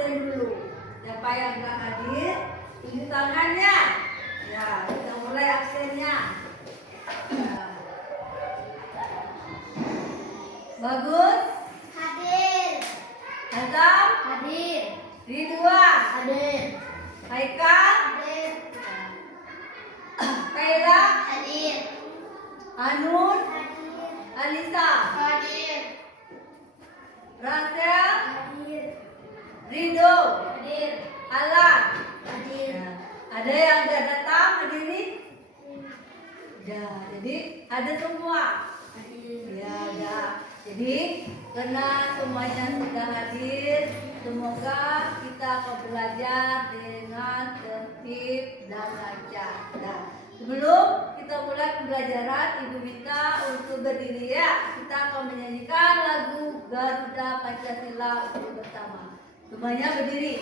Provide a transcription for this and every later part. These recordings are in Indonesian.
absen dulu. Siapa yang nggak hadir, tunjuk tangannya. Ya, kita mulai absennya. Ya. Bagus. Hadir. Hazam. Hadir. Ridwan. Hadir. Haikal. Hadir. Kaila. Hadir. Anun. Hadir. Alisa. Hadir. Rasel. Hadir. Rido. Hadir. Alan. Hadir. Ya. Ada yang nggak datang hadirin? Ya, jadi ada semua. Ya, ada. Jadi karena semuanya sudah hadir, semoga kita akan belajar dengan tertib dan lancar. Nah, sebelum kita mulai pembelajaran, Ibu minta untuk berdiri ya. Kita akan menyanyikan lagu Garuda Pancasila untuk bersama. Semuanya berdiri.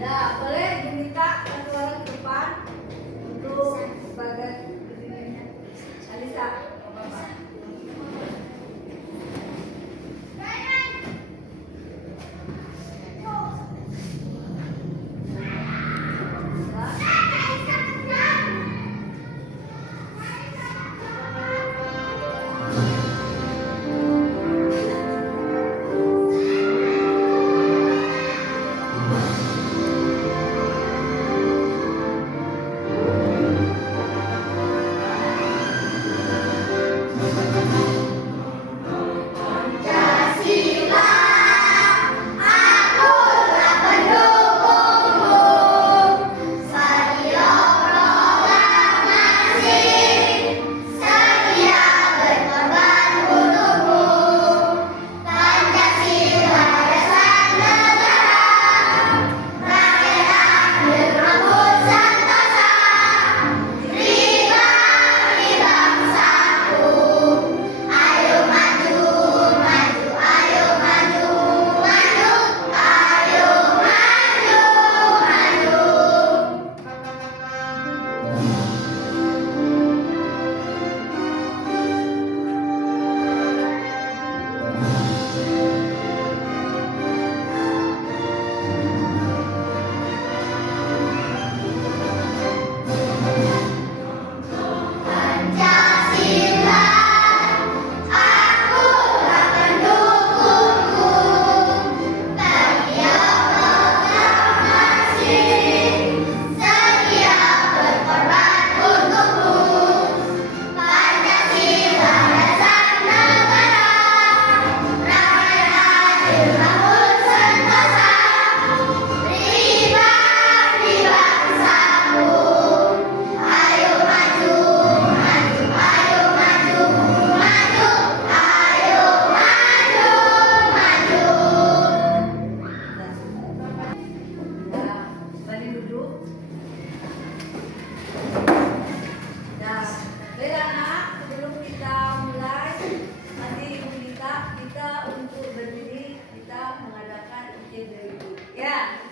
Nah, boleh Ibu minta satu orang ke depan untuk sebagai berdirinya. Alisa, Bapak.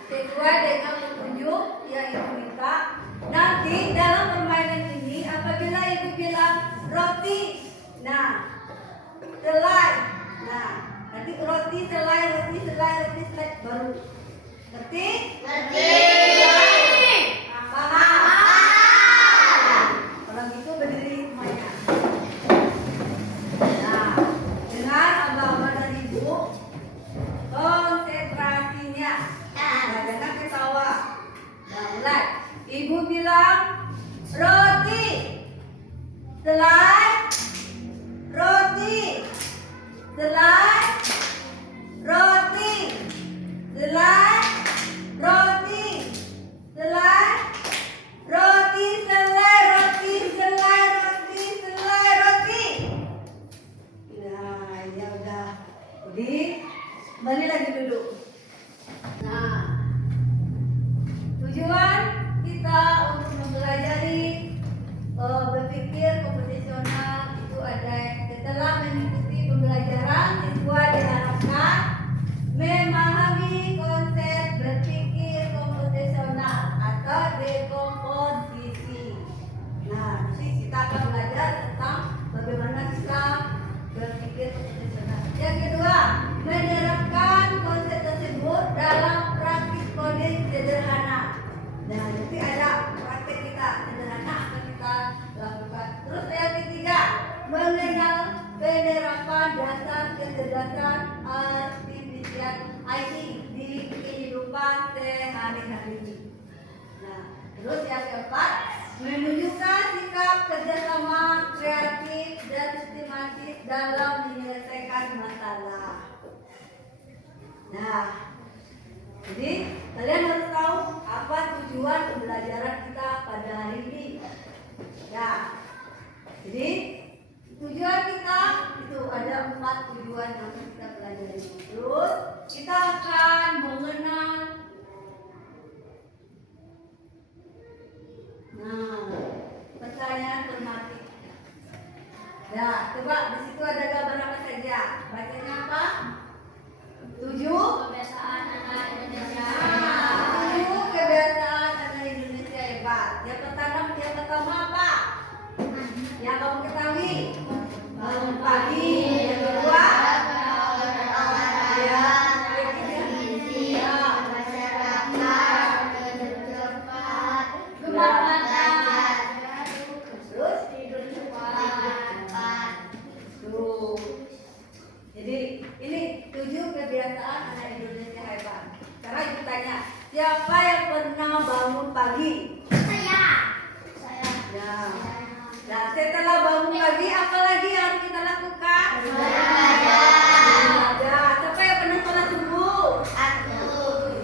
Sesuai dengan petunjuk yang Ibu minta. Nanti dalam permainan ini apabila Ibu bilang roti, nah selai, nah nanti roti selai baru. Ngerti? Ngerti. Paham? Kalau gitu berdiri semuanya. Nah, dengar abang-abang dan Ibu, konsentrasinya. Nah, jangan ketawa. Nah, mulai. Ibu bilang roti, selai, roti, selai, roti, selai, roti, selai, roti, selai, roti, selai, roti, selai, roti. Nah, ya udah. Jadi, kembali lagi duduk. Nah, tujuan kita untuk mempelajari berpikir komputasional itu ada setelah mengikuti pembelajaran siswa diharapkan memahami konsep berpikir komputasional atau dekomposisi. Nah, nanti kita akan belajar tentang bagaimana kita berpikir kecerdasan artifisial IT di kehidupan sehari-hari. Nah, terus yang keempat, menunjukkan sikap kerjasama kreatif dan sistematis dalam menyelesaikan masalah. Nah, jadi kalian harus tahu apa tujuan pembelajaran kita pada hari ini. Ya, jadi tujuan kita itu ada 4 tujuan yang akan kita pelajari. Terus kita akan mengenal. Nah, pertanyaan tematik. Ya, coba di situ ada gambar apa saja? Bacanya apa? 7 Kebiasaan anak Indonesia. 7 kebiasaan anak Indonesia hebat. Yang pertama apa? Yang kamu ketahui? Bangun pagi. Yang kedua? Ya, yang ketiga? Terus? Tuh. Jadi ini 7 kebiasaan anak Indonesia hebat. Sekarang ibu tanya, siapa yang pernah bangun pagi? Ya. Nah, setelah bangun pagi, apa lagi yang harus kita lakukan? Belajar. Siapa yang pernah sholat subuh?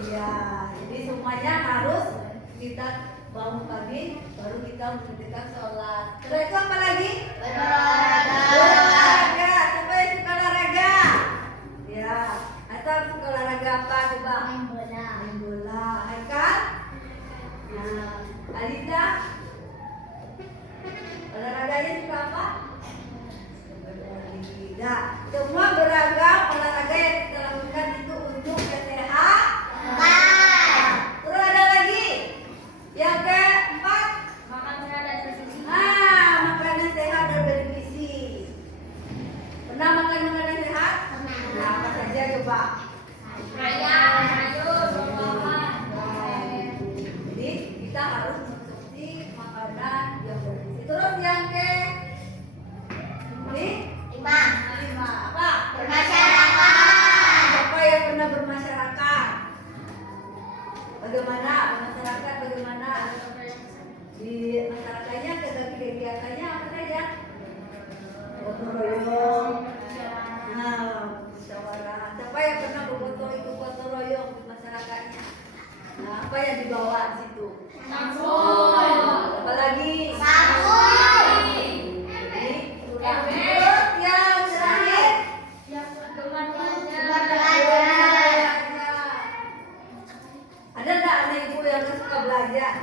Iya. Jadi semuanya harus kita bangun pagi, baru kita mengerjakan sholat. Setelah itu apa lagi? Olahraga. Siapa yang suka olahraga? Ya. Atau suka olahraga apa coba? Main bola. Haikal? Nah, Alisa? Olahraganya suka apa? Nah, semua beragam olahraga yang kita lakukan itu untuk kesehatan. Terus ada lagi yang keempat, Makan sehat dan bergizi. makanan sehat dan bergizi. Pernah makan makanan sehat? Nah, apa saja coba? Ayam, sayur, buah-buahan. Jadi kita harus mengkonsumsi makanan yang bergizi. Terus yang ke lima apa? Siapa yang pernah bermasyarakat? Bagaimana bermasyarakat? Bagaimana di masyarakatnya kegiatannya apa saja? Gotong royong. Nah, musyawarah. Siapa yang pernah ikut gotong royong di masyarakatnya? Nah, apa yang dibawa di situ? Apa lagi? Terus yang terakhir, ada nggak anak ibu yang nggak suka belajar?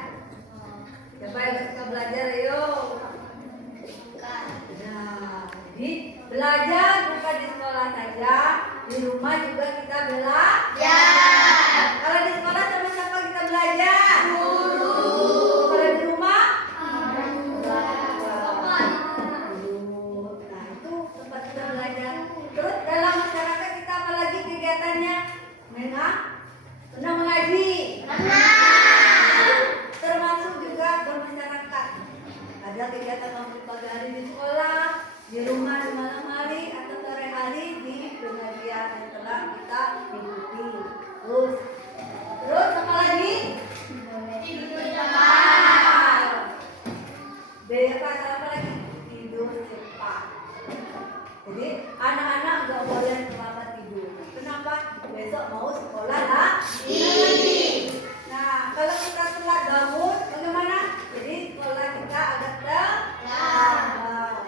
Siapa yang nggak suka belajar? Ayo. Nah, jadi belajar bukan di sekolah saja, di rumah juga kita belajar. Kalau di sekolah sama siapa kita belajar? Kalau di rumah? Guru. Nah, itu tempat kita belajar. Terus dalam masyarakat kita apalagi kegiatannya? Pernah mengaji. Termasuk juga bermasyarakat. Ada kegiatan maghrib pagi hari di sekolah, di rumah di malam hari atau sore hari di pengajian yang telah kita ikuti. Terus apa lagi? Apa lagi? Tidur cepat. Jadi anak-anak nggak boleh terlambat tidur. Kenapa? Besok mau sekolah lagi. Nah, kalau kita telat bangun, bagaimana? Jadi sekolah kita agak terlambat.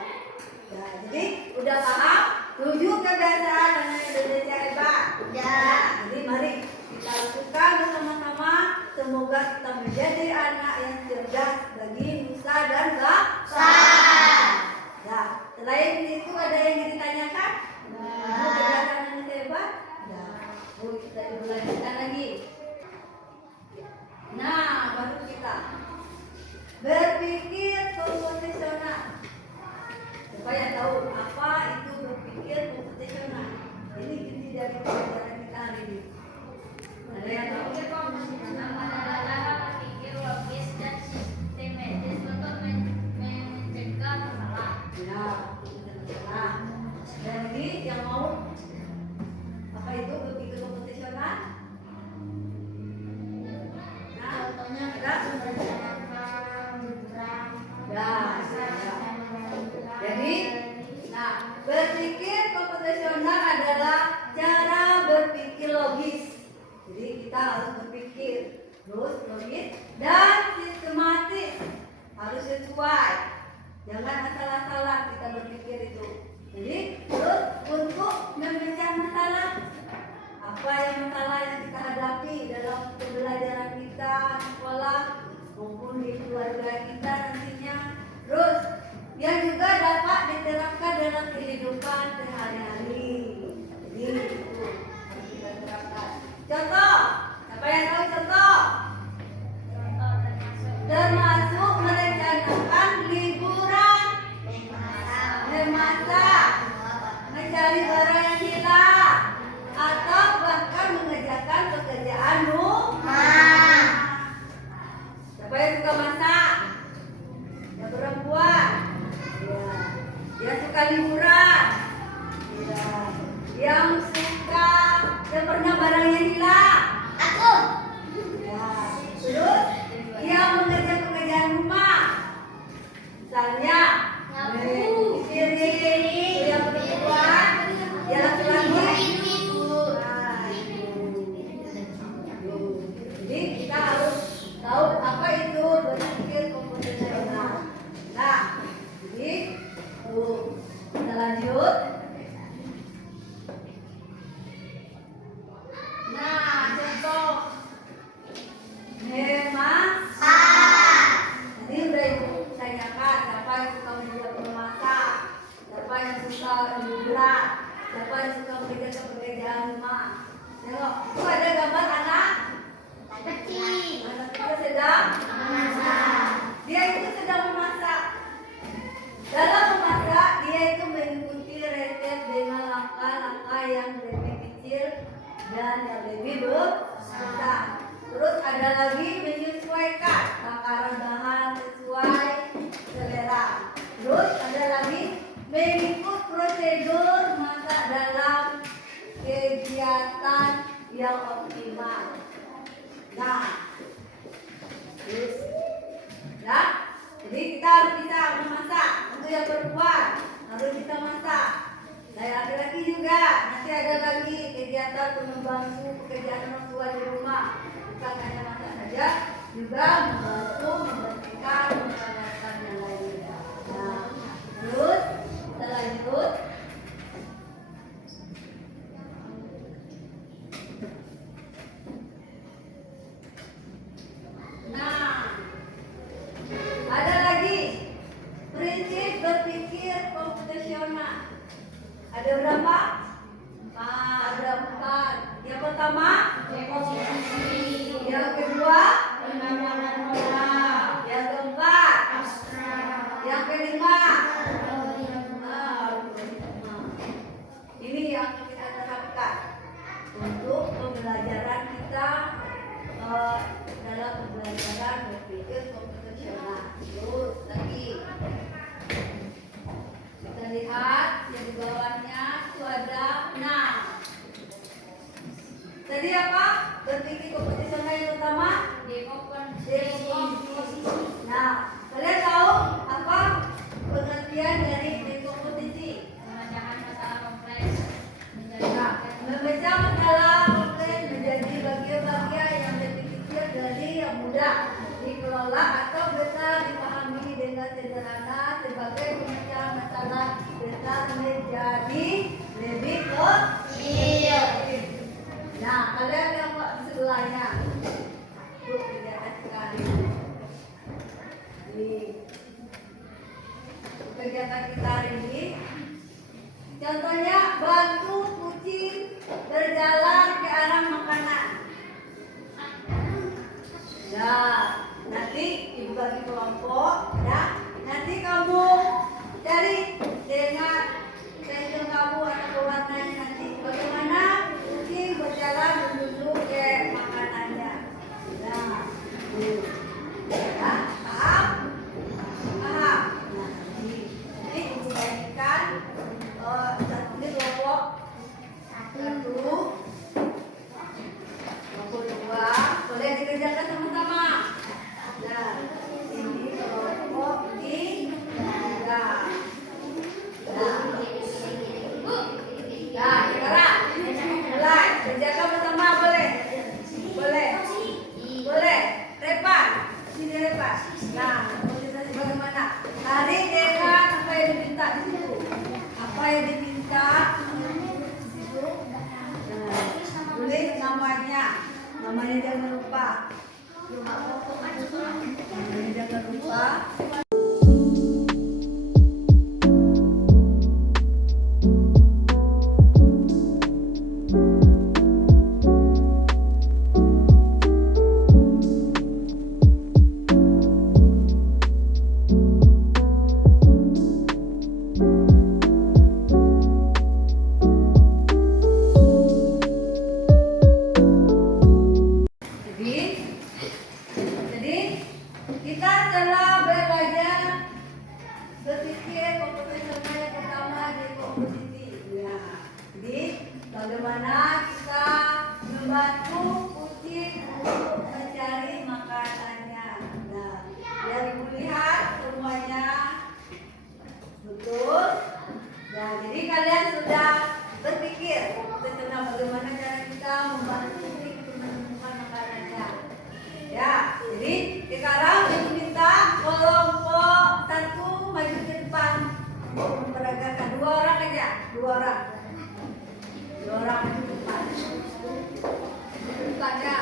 Ya, jadi udah paham? 7 kebiasaan anak Indonesia hebat. Jadi mari kita lakukan bersama-sama. Semoga kita menjadi anak yang cerdas bagi nusa dan bangsa. Nah, selain itu ada yang ditanyakan? Kebiasaan anak hebat? Kita lanjutkan lagi. Nah, baru kita berpikir komposisional. Supaya tahu apa itu berpikir komposisional. Ini inti dari pelajaran kita hari ini. Ada yang tahu? Berpikir komposisional adalah cara berpikir logis dan sistematis dan sistematis, harus sesuai. Jangan asal-asalan kita berpikir itu. Jadi terus untuk memecah masalah, apa yang masalah yang kita hadapi dalam pembelajaran kita di sekolah maupun di keluarga kita nantinya, terus yang juga dapat diterapkan dalam kehidupan sehari-hari. Jadi itu harus kita terapkan. Contoh, siapa yang tahu contoh? Termasuk merencanakan liburan, memasak, mencari barang yang hilang, atau bahkan mengerjakan pekerjaan rumah. Siapa yang suka masak? Yang perempuan. Ya. Yang suka liburan. Ya. Yang suka yang pernah barangnya hilang. Aku. Ya. Terus yang mengerjakan pekerjaan rumah. Misalnya piring, yang perempuan, yang laki-laki. Jadi kita harus tahu apa itu berpikir komputasional. Nah, jadi kita lanjut. Nah, contoh memasak. Tadi udah ibu tanyakan siapa yang suka menjadi memasak, siapa yang suka liburan, siapa yang suka mengerjakan pekerjaan rumah. Tengok, itu ada gambar anak Kecil. anak kecil sedang Memasak. dia itu sedang memasak. Dalam memasak dia itu mengikuti resep dengan langkah-langkah yang lebih kecil dan yang lebih besar. Terus ada lagi menyesuaikan takaran bahan sesuai selera. Terus ada lagi mengikut prosedur masak dalam kegiatan yang optimal. Nah, terus, ya, jadi kita harus bisa memasak. Untuk yang perempuan harus bisa masak. Nah, yang laki-laki juga. Nanti ada lagi kegiatan membantu pekerjaan orang tua di rumah. Bukan hanya masak saja, juga membantu membersihkan, memperhatikan yang lain. Nah, terus kita lanjut. Nah, ada lagi prinsip berpikir komputasional. Ada berapa? Ada 4. Yang pertama, yang kedua, yang keempat, yang kelima. Ini yang kita terapkan untuk pembelajaran kita dalam pembelajaran berpikir komputasional. Terus lagi kita lihat yang di bawahnya itu ada 6. Tadi apa? Berpikir komputasional yang pertama dekomposisi. Nah, kalian tahu apa pengertian dari dekomposisi? Memecahkan masalah kompleks menjadi Nah, memecah masalah kompleks menjadi bagian-bagian yang lebih kecil dari yang mudah dikelola atau bisa dipahami dengan sederhana sebagai pemecah masalah besar menjadi lebih kecil. Nah, kalian yang di sebelahnya, tuh kelihatan sekali. Ini kegiatan kita hari ini. Contohnya bantu kucing berjalan ke arah makanan. Ya, nanti ibu bagi kelompok, ya. Nanti kamu cari dengan pensil kamu atau pewarnanya nanti bagaimana kucing berjalan menuju ke makanannya. Nah, ya, paham? Paham. Nah, ini ibu bagikan ini kelompok 1, kelompok 2, boleh dikerjakan sama-sama. Nah, ini kelompok 3. Namanya jangan lupa. Namanya jangan lupa. Jadi kita telah belajar berpikir komposisi yang pertama di komposisi. Ya. Jadi bagaimana kita membantu kucing untuk mencari makanannya. Nah, yang ibu lihat semuanya betul. Nah, jadi kalian sudah berpikir tentang bagaimana cara kita membantu kucing untuk menemukan makanannya. Ya, jadi sekarang ibu minta kelompok satu maju ke depan untuk memperagakan. Dua orang aja, dua orang maju ke depan. Depan ya.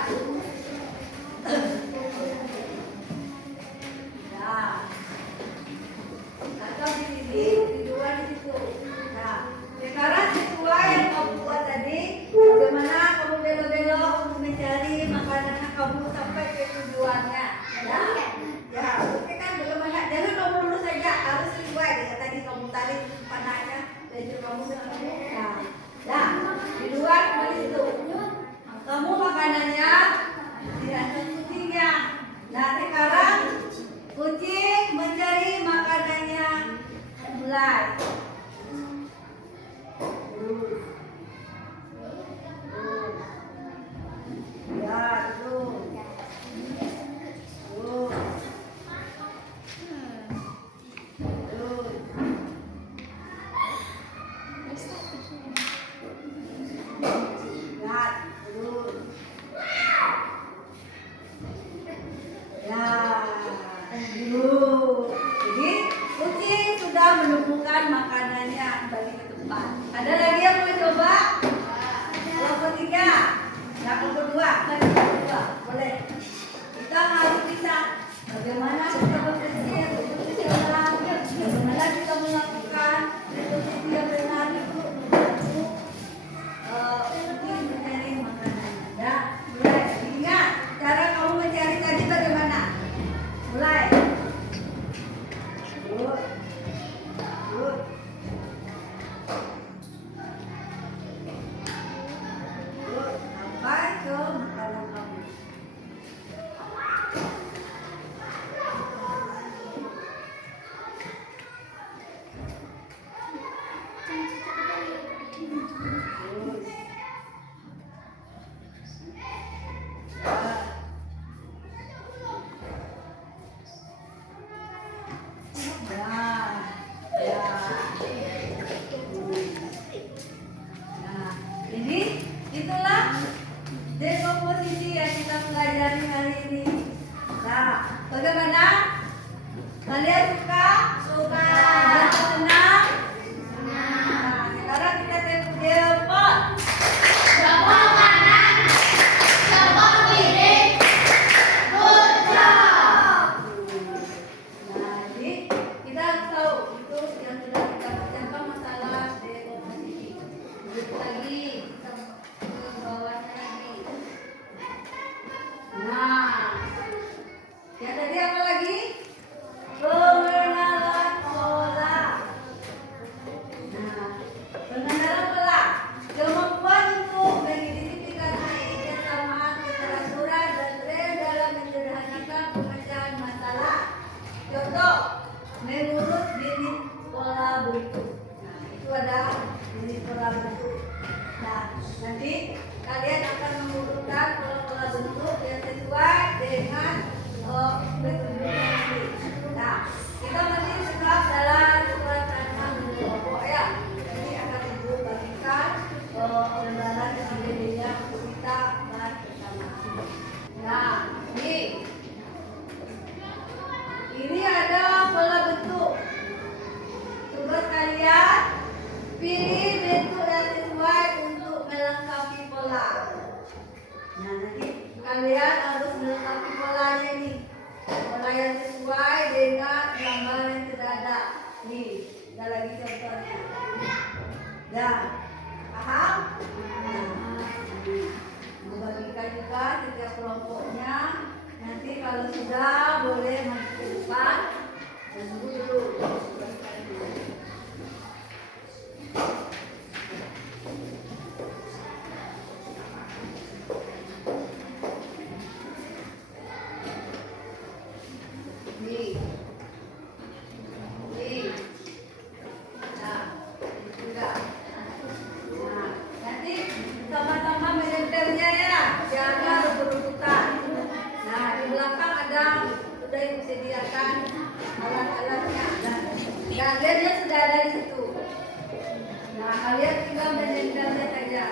Nah, atau di sini, di dua di situ. Nah, sekarang sesuai yang kamu buat tadi, bagaimana kamu belok-belok untuk mencari makanannya kamu sampai ke tujuannya. Ya, oke kan bagaimana? Jangan kamu lurus saja, harus sesuai ya tadi kamu tarik panahnya dan kamu dengan nah, di luar kembali situ. Kamu makanannya tidak ada kucingnya. Nah, sekarang kucing mencari makanannya. Mulai. Ya, tuh. Jadi kucing sudah menemukan makanannya kembali ke tempat. Ada lagi yang mau coba? Kelompok tiga, kelompok kedua, boleh. Kita harus bisa bagaimana kita berpikir, bagaimana kita melakukan posisi yang benar itu membantu kucing mencari makanannya. Ya, mulai. Ingat cara kamu mencari tadi bagaimana? Mulai. Good. Sampai ke makanan kamu. Jadi itulah dekomposisi yang kita pelajari hari ini. Nah, bagaimana? Kalian suka? Suka. Senang? Nah, sekarang kita telepon. Jempol kanan, jempol kiri, good job. Nah, jadi kita harus tahu itu yang sudah kita bicarakan masalah dekomposisi. Lagi ke bawahnya lagi. Nah, yang tadi apa lagi? Pengenalan pola. Nah, pengenalan pola kemampuan untuk mengidentifikasi kesamaan keteraturan dan tren dalam menyederhanakan pemecahan masalah. Contoh, mengurut jenis pola bentuk. Nah, itu ada jenis pola bentuk. Nah, nanti kalian akan mengurutkan pola-pola bentuk yang sesuai dengan bentuk nanti. Nah, kita masih tetap dalam surat tanah kelompok ya. Jadi akan ibu bagikan lembaran dan sebagainya untuk kita bahas bersama. Nah, ini ada pola bentuk. Tugas kalian pilih bentuk yang sesuai untuk melengkapi pola. Nah, nanti supaya sesuai dengan gambar yang sudah ada. Nih, ada lagi contohnya. Dah, paham? Nah, dibagikan juga setiap kelompoknya. Nanti kalau sudah boleh masuk ke depan. Tunggu dulu. Nih. Nih. Nah, sudah. Nah, nanti sama-sama menempelnya ya, jangan rebut-rebutan. Nah, di belakang ada sudah disediakan alat-alatnya. Dan lednya sudah ada di situ. Nah, kalian tinggal menempelnya saja.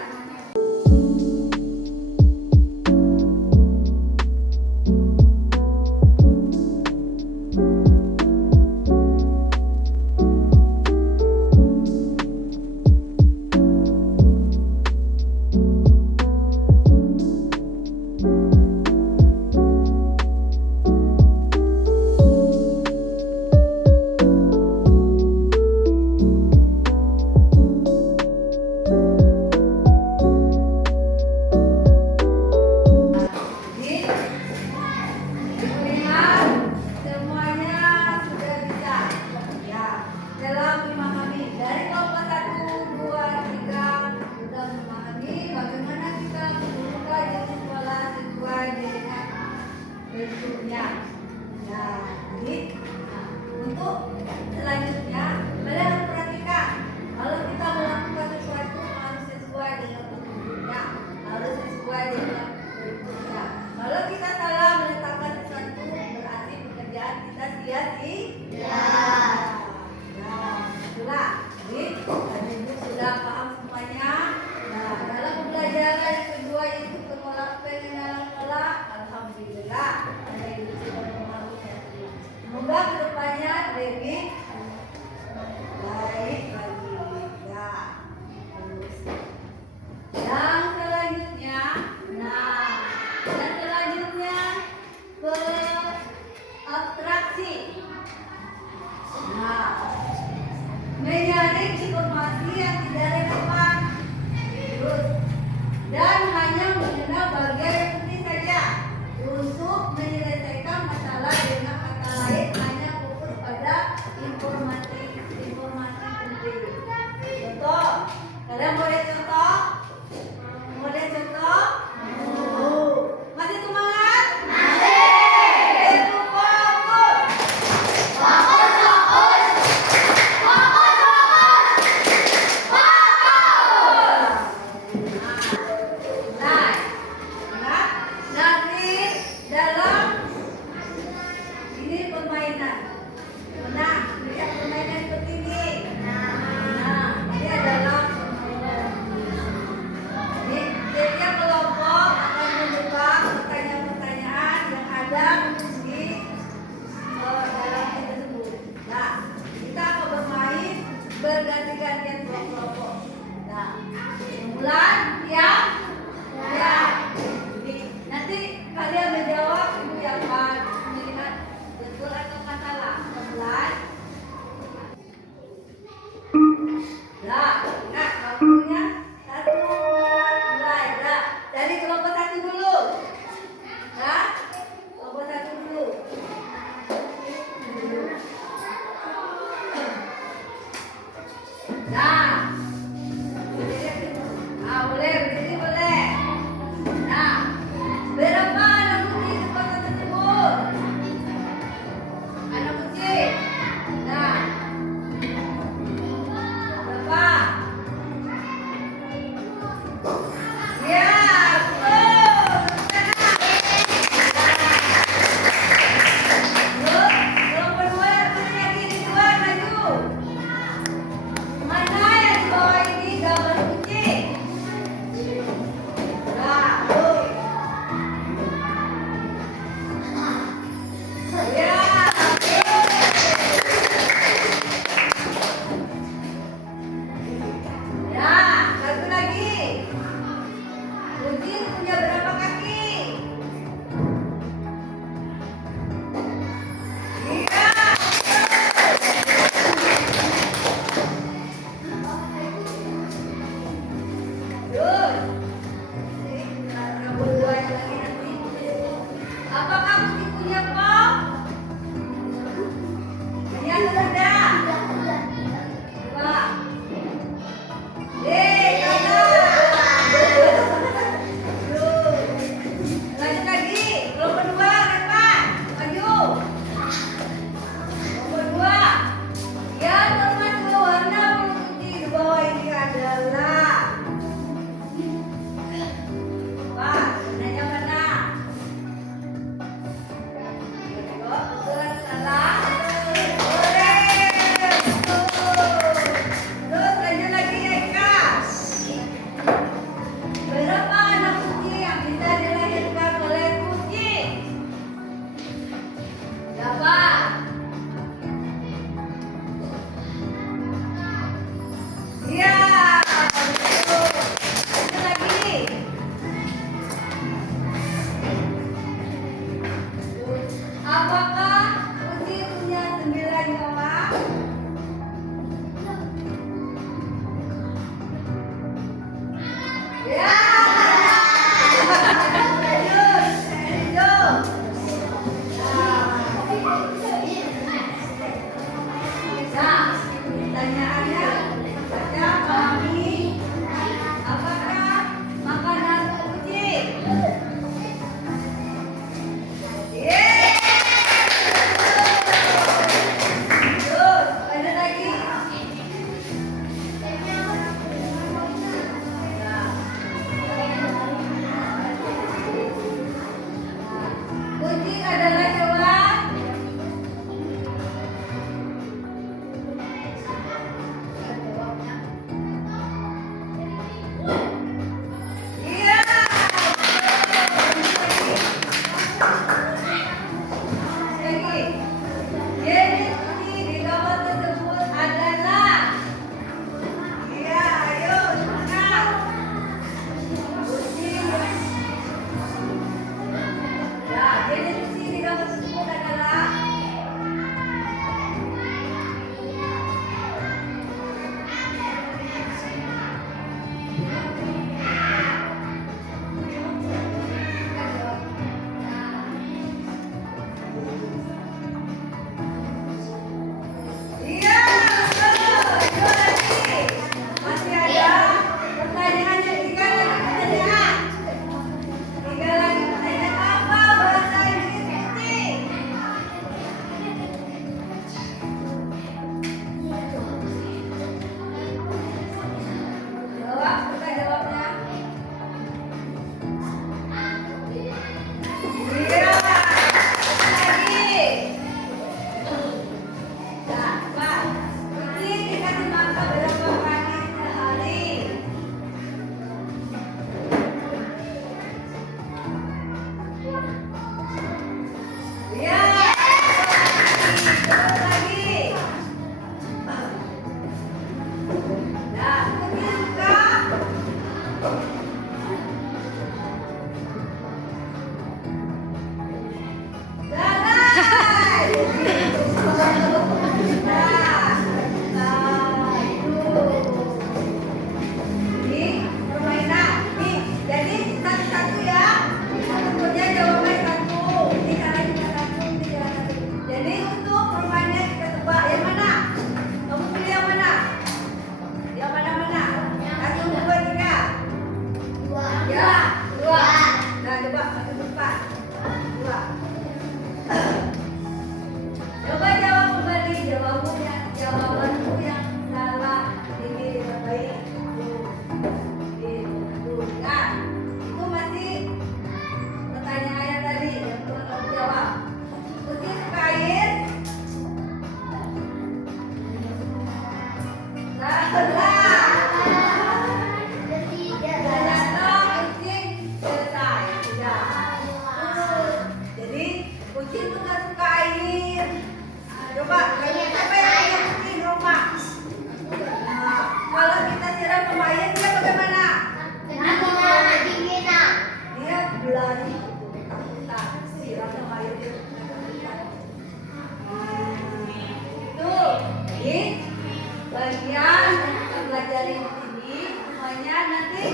nanti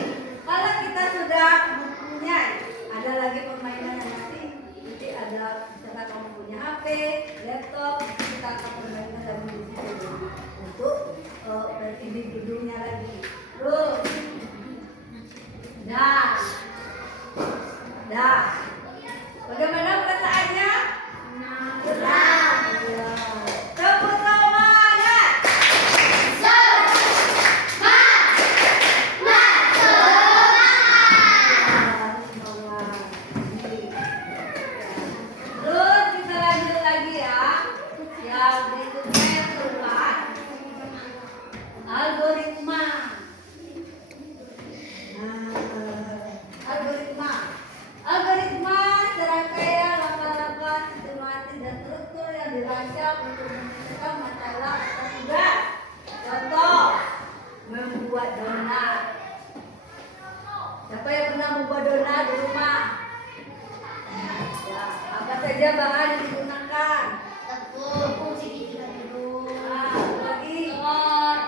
kalau kita sudah mempunyai, ada lagi permainan nanti ada misalkan kamu punya HP, laptop, kita akan permainan lagi di situ untuk individunya lagi. Terus, dah, bagaimana perasaannya? Senang. Tepuk tangan. Terus kita lanjut lagi ya. Yang berikutnya yang keempat, algoritma. Algoritma serangkaian langkah-langkah sistematis dan struktur yang dirancang untuk menyelesaikan masalah atau tugas. Contoh, membuat donat. Siapa yang pernah membuat donat di rumah? Ya, apa saja bahan yang digunakan? Tepung sedikit dulu. Apa lagi? Telur.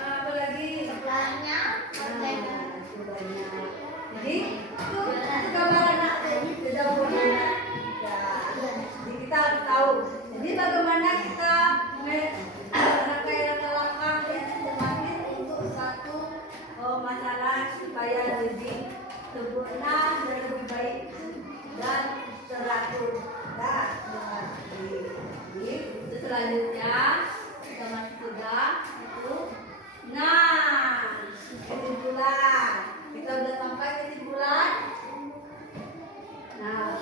Apa lagi? Sebelahnya pakai Banyak. Jadi itu gambar anak tidak boleh. Ya, jadi kita harus tahu. Jadi bagaimana kita merangkai langkah yang sistematis untuk satu masalah supaya lebih sempurna dan lebih baik dan teratur. Dah, jadi itu selanjutnya kita masih sudah itu. Nah, kesimpulan. Kita sudah sampai kesimpulan. Nah,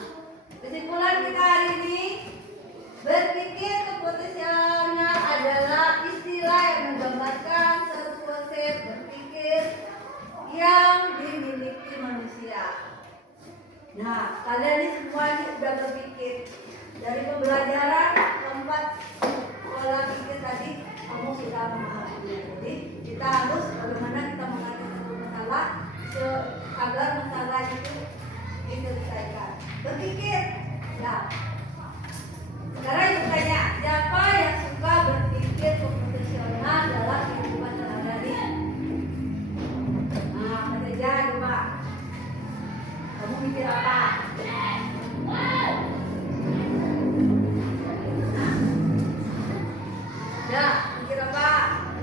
kesimpulan kita hari ini, berpikir komposisional adalah istilah yang menggambarkan satu konsep berpikir yang dimiliki manusia. Nah, kalian ini semua ini sudah berpikir dari pembelajaran keempat pola pikir tadi, kamu sudah memahami. Jadi kita harus bagaimana kita mengatasi satu masalah agar masalah itu diselesaikan. Berpikir. Nah, sekarang yang tanya, siapa yang suka berpikir komposisional dalam kehidupan sehari-hari? Nah, apa saja coba? Kamu mikir apa? Ya, mikir apa?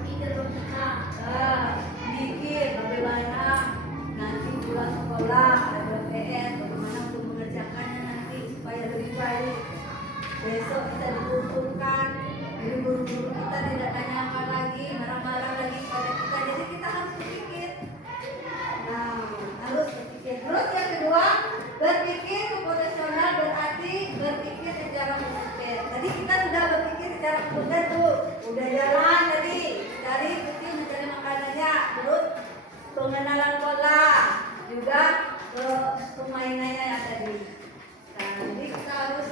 Pikir logika. Mikir bagaimana nanti pulang sekolah ada PR, bagaimana untuk mengerjakannya nanti supaya lebih baik. Besok kita dikumpulkan, jadi guru-guru kita tidak tanyakan lagi, marah-marah lagi pada kita. Jadi kita harus berpikir. Nah, harus berpikir. Terus yang kedua, berpikir komposisional berarti berpikir secara konsisten. Tadi kita sudah berpikir secara konsisten tuh, udah jalan tadi dari kecil mencari makanannya, terus pengenalan pola, juga permainannya yang tadi. Nah, jadi kita harus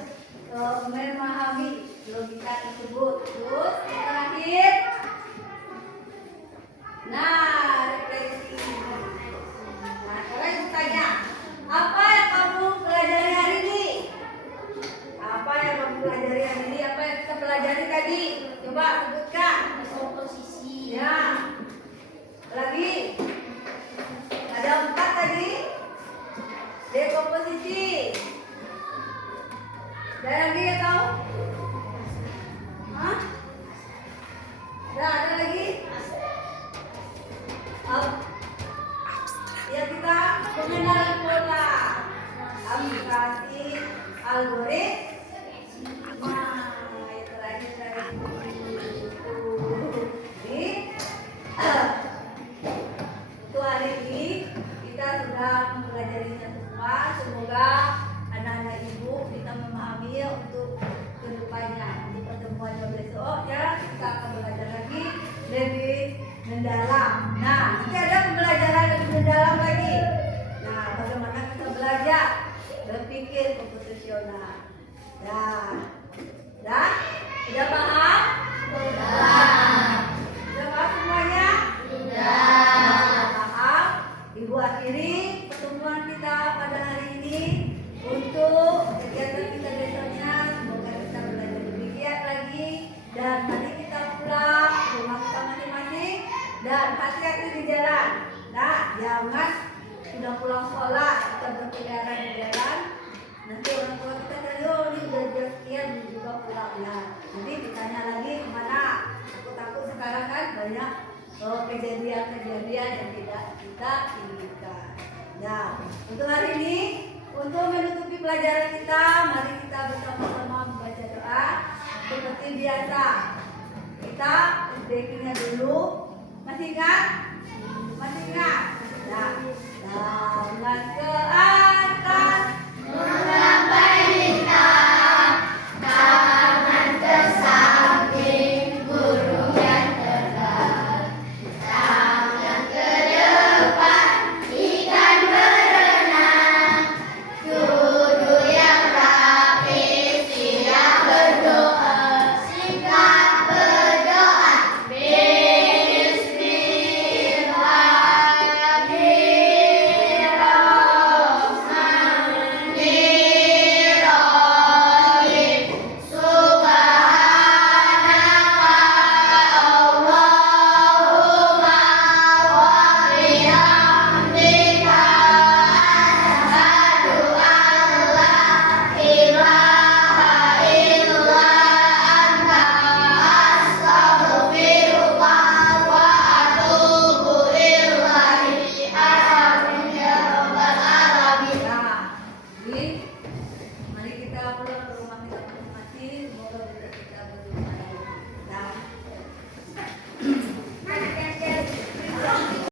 memahami logika tersebut. Terus yang terakhir, nah, refleksi. Nah, sekarang tanya, apa yang kamu pelajari hari ini? Apa yang kamu pelajari hari ini? Apa yang kita pelajari tadi? Coba sebutkan. Komposisi. Ya. Lagi. Ada 4 tadi. Dekomposisi. Ada lagi yang tahu? Hah? Ada lagi? Ya, kita pengenalan pola, aplikasi, algoritma. Yang terakhir dari untuk hari ini kita sudah mempelajarinya semua. Semoga anak-anak ibu bisa memahami untuk kedepannya. Untuk pertemuannya besok ya kita akan belajar lagi lebih mendalam. Nah, nanti ada pembelajaran lebih mendalam lagi. Nah, bagaimana kita belajar berpikir komposisional. Dah, sudah paham? Sudah paham semuanya? Sudah paham. Ibu akhiri pertemuan kita pada hari ini untuk kegiatan kita besoknya. Semoga kita belajar lebih giat lagi dan jangan sudah pulang sekolah kita berkeliaran di jalan. Nanti orang tua kita tanya, oh ini udah jam sekian juga pulang ya. Jadi ditanya lagi kemana? Takut sekarang kan banyak kejadian-kejadian yang tidak kita inginkan. Nah, untuk hari ini, untuk menutupi pelajaran kita, mari kita bersama-sama membaca doa seperti biasa. Kita backingnya dulu. Masih ingat? Masih ingat?